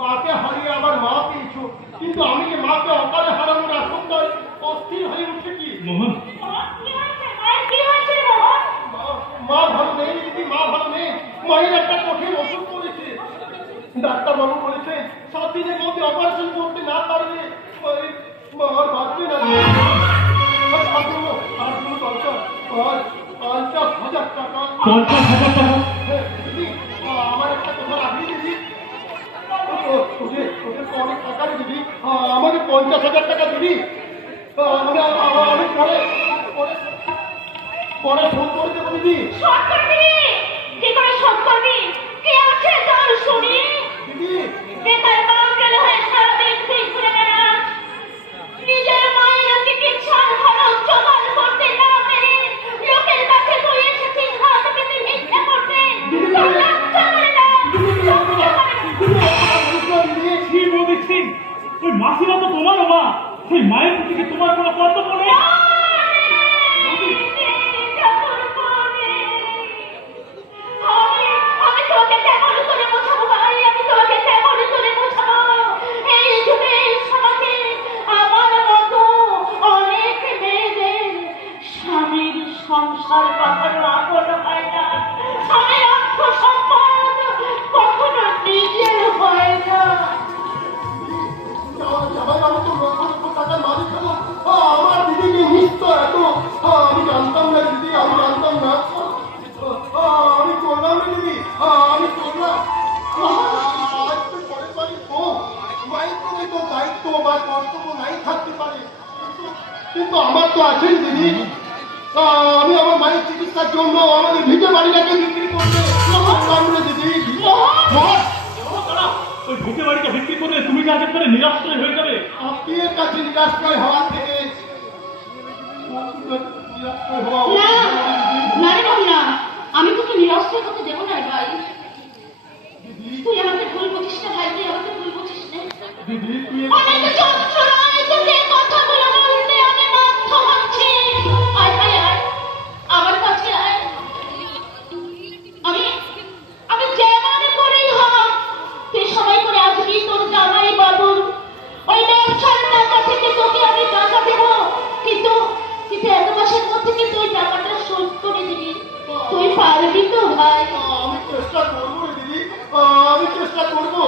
মাকে হারিয়ে আবার মা পেয়েছো, কিন্তু আমি যে মাকে অকালে হারানোর আশঙ্কায় অস্থির হয়ে উঠেছি। মোহন, মা ভালো নেই দিদি, মা ভালো নেই। মায়ের একটা কঠিন ওষুধ করেছে, ডাক্তারবাবু বলেছে 7 দিনের মধ্যে অপারেশন করতে না পারলে মা আর বাঁচবে না। আর কোনো দরকার 50,000 টাকা। 50,000 টাকা? দিদি, আমার একটা কথা রাখবি দিদি। তোদের তো অনেক টাকা দিবি, আমাকে 50,000 টাকা দিবি। আমি পরে ফোন করে দেবো দিদি। শোধ করবি? কি করে শোধ করবি? কে আছে চল শুনি। দিদি, বেকার বাউন্ডার হয়ে সারাদিন তুই ঘুরে বেড়াস। নিজের মায়ের চিকিৎসার খরচ জোগাড় করতে না পেরে লোকের কাছে তুই এসেছিস হাত পেতে ভিক্ষা করতে। তোর লজ্জা করে না? লজ্জা করে না? কি বলছি? ওই মাসিমা তো তোমারও মা। ওই মায়ের প্রতি কি তোমার কোনো কর্তব্য নেই? আমি তোকে কেমন করে বোঝাবো ভাই? আমি তোকে কেমন করে বোঝাবো? এই যুগে সমাজে আমার মতো অনেক মেয়েদের স্বামীর সংসার কখনো আপন হয় না, স্বামীর অর্থ সম্পদ কখনো নিজের হয় না। জামাইবাবু তো লক্ষ লক্ষ টাকার মালিক হলো, আমার দিদিকে নিশ্চয় এত আমি জানতাম না দিদি, আমি জানতাম না। আমি করলাম না দিদি, আমি করলাম। আজ তো পরের বাড়ি তো মায়ের প্রতি তো দায়িত্ব বা কর্তব্য নাই থাকতে পারে, কিন্তু আমার তো আছেই দিদি। আমি আমার মায়ের চিকিৎসার জন্য আমাদের ভিটে বাড়িটাকে বিক্রি করতে করলাম না দিদি। মোহন! ওই ভূতে বাড়িটা বিক্রি করলে তুমি কি আজকে করে নিরাশ্রয় হয়ে যাবে? আত্মীয়ের কাছে নিরাশ্রয় হওয়ার থেকে নিরাশ্রয় হওয়া না, না রে বাবুরা, আমি তোকে নিরাশ্রয় করতে দেবো না রে ভাই। তুই আমাকে ভুল বুঝিস না ভাই, তুই আমাকে ভুল বুঝিস না। দিদি, তুই অনেক যন্ত্রণায় তোকে কথাগুলো বলতে আমি বাধ্য হচ্ছি। আয় আয় আয়, আমার কাছে আয়। আমি যেমন করেই হোক তুই সবাই করে আসবি তোর জামাই বাবুর ওই ব্যবসার টাকা থেকে তোকে আমি টাকা দেবো, কিন্তু 1 মাসের মধ্যে কিন্তু ওই টাকাটা শোধ করে দিবি। তুই পারবি তো ভাই? আমি চেষ্টা করবো রে দিদি, আমি চেষ্টা করবো।